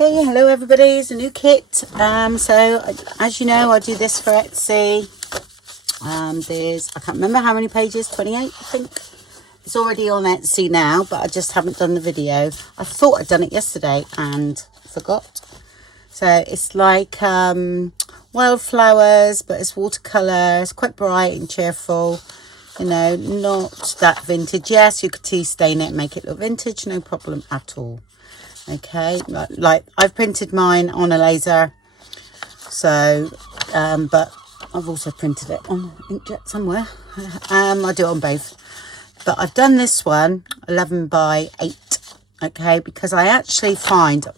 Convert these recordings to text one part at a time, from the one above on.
Okay, hello everybody, it's a new kit. So as you know, I do this for Etsy. There's, I can't remember how many pages, 28 I think. It's already on Etsy now, but I just haven't done the video. I thought I'd done it yesterday and forgot. So it's like wildflowers, but it's watercolour. It's quite bright and cheerful. You know, not that vintage. Yes, you could tea stain it and make it look vintage, no problem at all. Okay, like I've printed mine on a laser, so but I've also printed it on inkjet somewhere. I do it on both, but I've done this one 11 by 8. Okay, because I actually find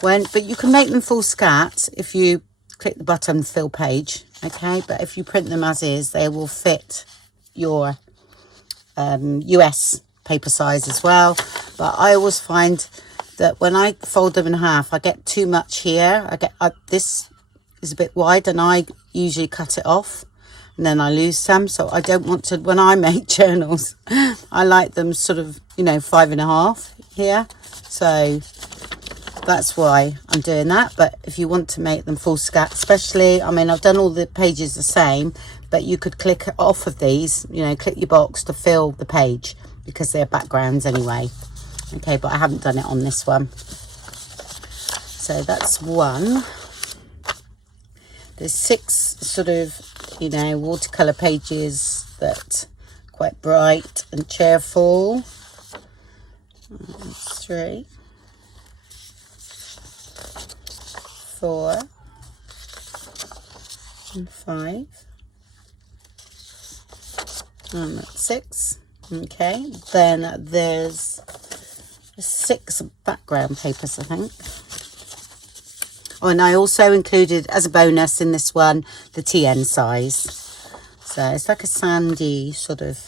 but you can make them full scat if you click the button fill page. Okay, but if you print them as is, they will fit your US paper size as well. But I always find that when I fold them in half, I get too much here. This is a bit wide, and I usually cut it off, and then I lose some. So I don't want to, when I make journals, I like them sort of, you know, 5.5 here. So that's why I'm doing that. But if you want to make them full scat, especially, I mean, I've done all the pages the same, but you could click off of these, you know, click your box to fill the page because they're backgrounds anyway. Okay, but I haven't done it on this one. So that's one. There's 6 sort of, you know, watercolor pages that are quite bright and cheerful. 3, 4, and 5, and that's 6. Okay, then there's 6 background papers, I think. Oh, and I also included as a bonus in this one the TN size. So it's like a sandy sort of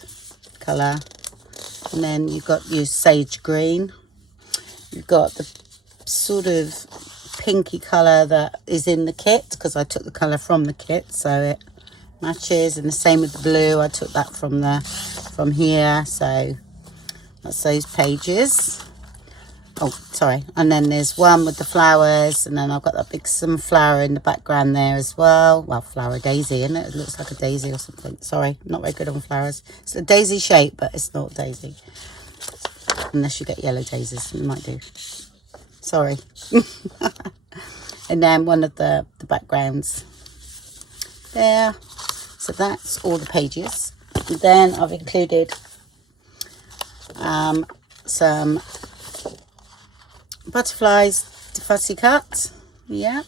colour. And then you've got your sage green. You've got the sort of pinky colour that is in the kit, because I took the colour from the kit, so it matches. And the same with the blue, I took that from here. So that's those pages. Oh, sorry. And then there's one with the flowers, and then I've got that big sunflower in the background there as well. Well, flower daisy, isn't it? It looks like a daisy or something. Sorry, not very good on flowers. It's a daisy shape, but it's not daisy. Unless you get yellow daisies, you might do. Sorry. And then one of the backgrounds there. So that's all the pages. And then I've included some butterflies to fussy cut. Yeah.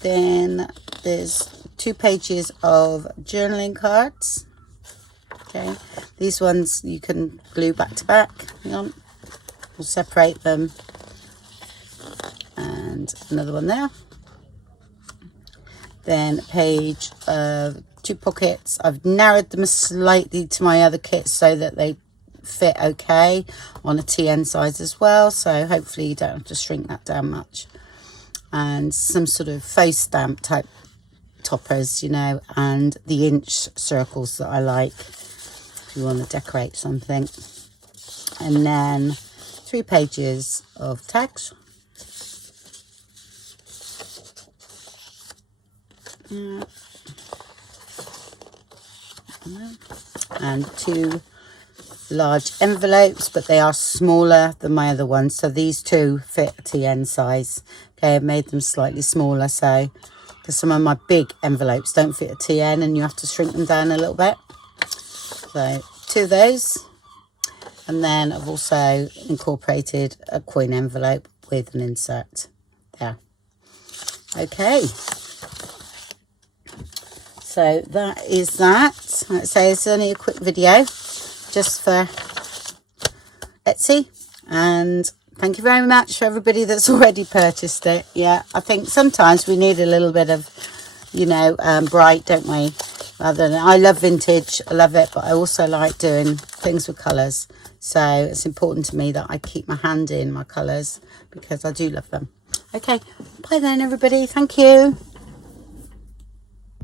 Then there's 2 pages of journaling cards. Okay. These ones you can glue back to back. Hang on. We'll separate them. And another one there. Then a page of 2 pockets. I've narrowed them slightly to my other kits so that they fit okay on a TN size as well, so hopefully you don't have to shrink that down much. And some sort of face stamp type toppers, you know, and the inch circles that I like if you want to decorate something. And then 3 pages of tags. Yeah. And 2 large envelopes, but they are smaller than my other ones, so these 2 fit a TN size. Okay, I've made them slightly smaller, so because some of my big envelopes don't fit a TN and you have to shrink them down a little bit. So 2 of those, and then I've also incorporated a coin envelope with an insert there. Okay, so that is that. Like I say, it's only a quick video just for Etsy, and thank you very much for everybody that's already purchased it. Yeah, I think sometimes we need a little bit of, you know, bright, don't we? Rather than, I love vintage, I love it, but I also like doing things with colours, so it's important to me that I keep my hand in my colours because I do love them. Okay, bye then everybody, thank you.